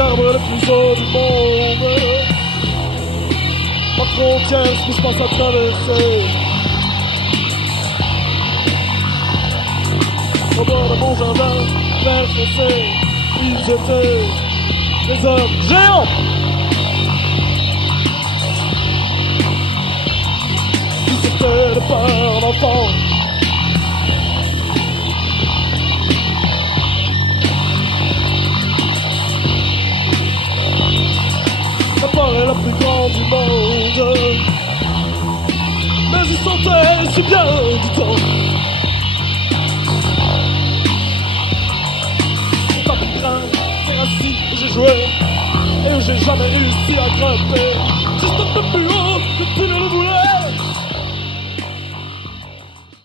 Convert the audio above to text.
arbres les plus hauts du monde. Par frontières, ce qui se passe à traverser. Au bord de mon jardin, vert foncé, ils étaient des hommes géants. Ils étaient des pères d'enfants. La peur est la plus grande du monde. Mais ils sentaient si bien du temps. J'ai pas pu craindre, c'est ainsi où j'ai joué et où j'ai jamais réussi à grimper. Juste